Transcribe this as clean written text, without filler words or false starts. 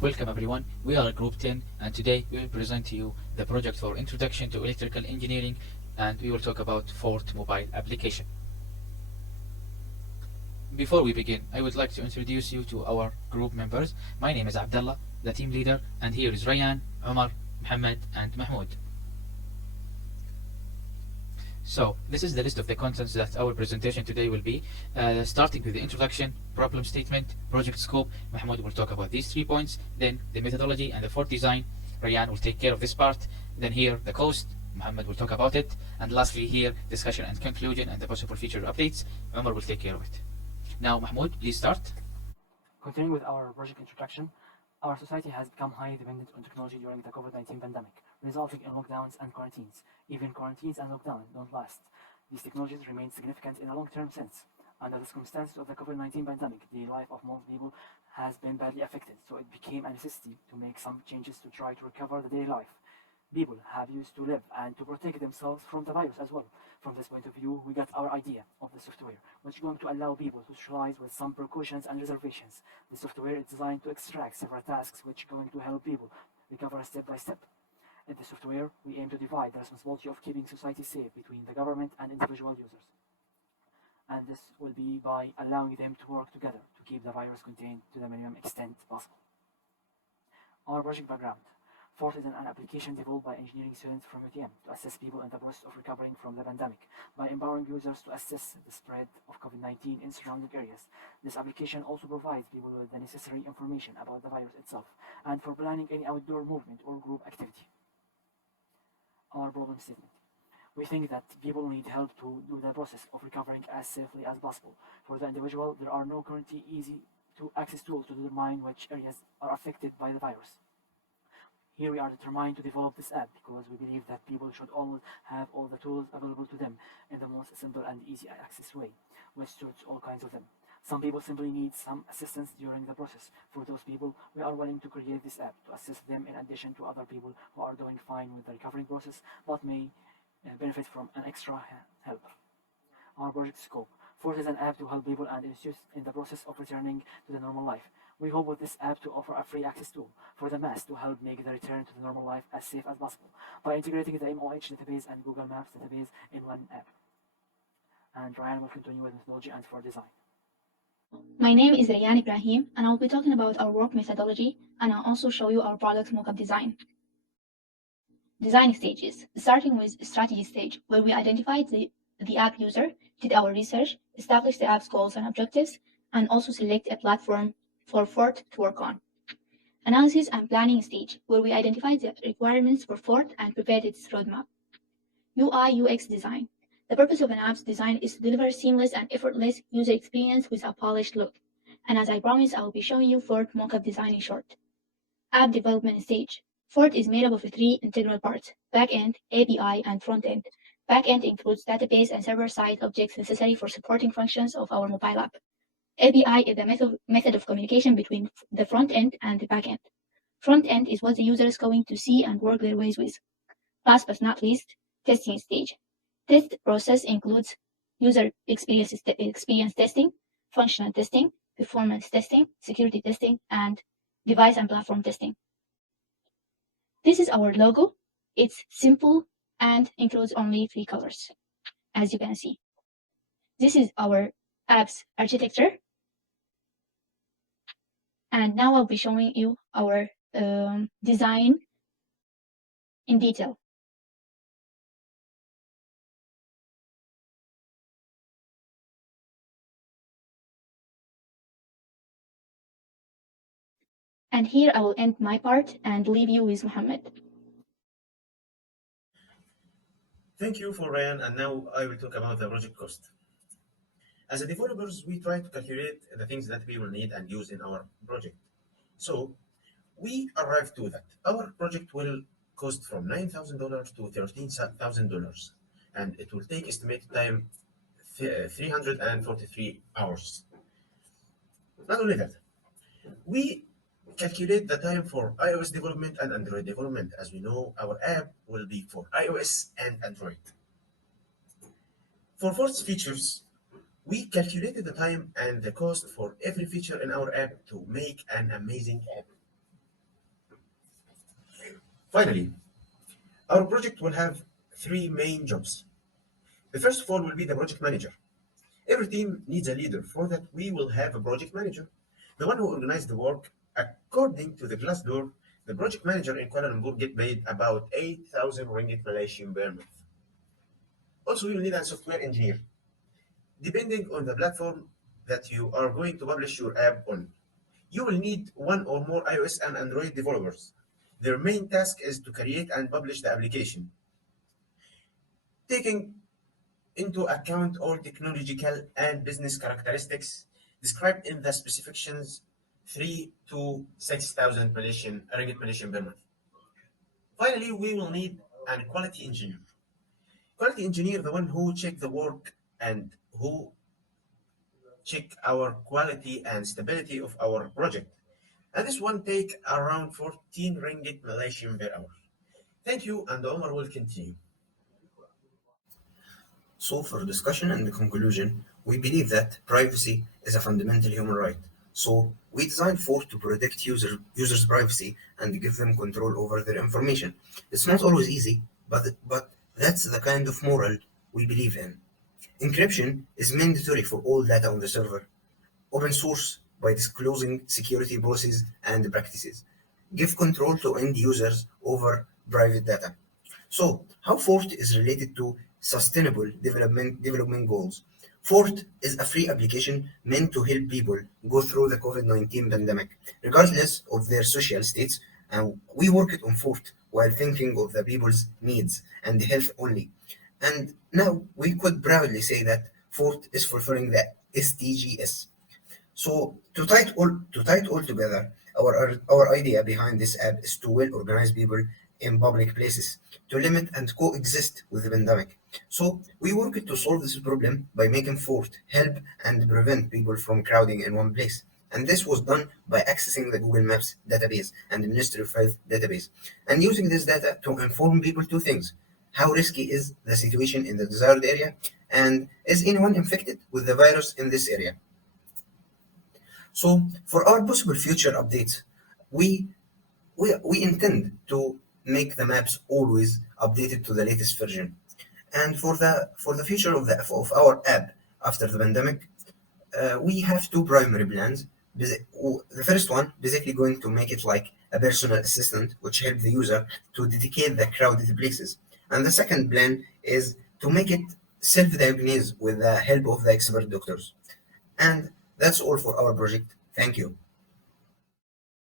Welcome everyone, we are Group 10 and today we will present to you the project for Introduction to Electrical Engineering and we will talk about Fort mobile application. Before we begin, I would like to introduce you to our group members. My name is Abdullah, the team leader, and here is Rayyan, Omar, Muhammad and Mahmoud. So, this is the list of the contents that our presentation today will be, starting with the introduction, problem statement, project scope. Mahmoud will talk about these 3 points, then the methodology and the Fort design. Rayyan will take care of this part, then here the cost. Muhammad will talk about it, and lastly here discussion and conclusion and the possible feature updates. Omar will take care of it. Now, Mahmoud, please start. Continuing with our project introduction, our society has become highly dependent on technology during the COVID-19 pandemic, resulting in lockdowns and quarantines. Even quarantines and lockdowns don't last. These technologies remain significant in a long-term sense. Under the circumstances of the COVID-19 pandemic, the life of most people has been badly affected, so it became a necessity to make some changes to try to recover the daily life. People have used to live and to protect themselves from the virus as well. From this point of view, we got our idea of the software, which is going to allow people to socialize with some precautions and reservations. The software is designed to extract several tasks which are going to help people recover step by step. In the software, we aim to divide the responsibility of keeping society safe between the government and individual users. And this will be by allowing them to work together to keep the virus contained to the minimum extent possible. Our project background. Fort is an application developed by engineering students from UTM to assist people in the process of recovering from the pandemic by empowering users to assess the spread of COVID-19 in surrounding areas. This application also provides people with the necessary information about the virus itself and for planning any outdoor movement or group activity. Our problem statement. We think that people need help to do the process of recovering as safely as possible. For the individual, there are no currently easy to access tools to determine which areas are affected by the virus. Here we are determined to develop this app because we believe that people should always have all the tools available to them in the most simple and easy access way, which suits all kinds of them. Some people simply need some assistance during the process. For those people, we are willing to create this app to assist them in addition to other people who are doing fine with the recovering process but may benefit from an extra help. Our project scope. Fort is an app to help people and institutes in the process of returning to the normal life. We hope with this app to offer a free access tool for the mass to help make the return to the normal life as safe as possible by integrating the MOH database and Google Maps database in one app. And Ryan will continue with methodology and for design. My name is Rayyan Ibrahim, and I'll be talking about our work methodology, and I'll also show you our product mockup design. Design stages, starting with strategy stage, where we identified the app user, did our research, established the app's goals and objectives, and also select a platform for Fort to work on. Analysis and planning stage, where we identified the requirements for Fort and prepared its roadmap. UI UX design. The purpose of an app's design is to deliver seamless and effortless user experience with a polished look. And as I promised, I will be showing you Fort mockup design in short. App development stage. Fort is made up of 3 integral parts: backend, API, and frontend. Backend includes database and server-side objects necessary for supporting functions of our mobile app. API is the method of communication between the front end and the back end. Front end is what the user is going to see and work their ways with. Last but not least, testing stage. Test process includes user experience testing, functional testing, performance testing, security testing, and device and platform testing. This is our logo. It's simple and includes only 3 colors, as you can see. This is our app's architecture. And now I'll be showing you our design in detail. And here I will end my part and leave you with Muhammad. Thank you for Ryan, and now I will talk about the project cost. As a developers, we try to calculate the things that we will need and use in our project. So we arrived to that. Our project will cost from $9,000 to $13,000, and it will take estimated time 343 hours. Not only that, we calculate the time for iOS development and Android development. As we know, our app will be for iOS and Android. For Fort's features, we calculated the time and the cost for every feature in our app to make an amazing app. Finally, our project will have three main jobs. The first of all will be the project manager. Every team needs a leader. For that, we will have a project manager, the one who organizes the work. According to the Glassdoor, the project manager in Kuala Lumpur get paid about 8,000 ringgit Malaysian per month. Also, you will need a software engineer. Depending on the platform that you are going to publish your app on, you will need one or more iOS and Android developers. Their main task is to create and publish the application, taking into account all technological and business characteristics described in the specifications 3 to 6,000 Malaysian per month. Finally, we will need a quality engineer. Quality engineer, the one who check the work and who check our quality and stability of our project. And this one take around 14 ringgit Malaysian per hour. Thank you, and Omar will continue. So, for discussion and the conclusion, we believe that privacy is a fundamental human right. So, we designed Fort to protect users' privacy and give them control over their information. It's not always easy, but that's the kind of moral we believe in. Encryption is mandatory for all data on the server. Open source by disclosing security policies and practices. Give control to end users over private data. So, how Fort is related to sustainable development goals? Fort is a free application meant to help people go through the COVID-19 pandemic, regardless of their social states. And we worked on Fort while thinking of the people's needs and health only. And now we could proudly say that Fort is fulfilling the SDGs. So to tie it all together, our idea behind this app is to well organize people in public places, to limit and coexist with the pandemic. So we worked to solve this problem by making Fort help and prevent people from crowding in one place. And this was done by accessing the Google Maps database and the Ministry of Health database, and using this data to inform people two things: how risky is the situation in the desired area, and is anyone infected with the virus in this area. So, for our possible future updates, we we intend to make the maps always updated to the latest version. And for the future of our app after the pandemic, we have two primary plans. The first one basically going to make it like a personal assistant, which helps the user to dedicate the crowded places. And the second plan is to make it self-diagnose with the help of the expert doctors. And that's all for our project. Thank you.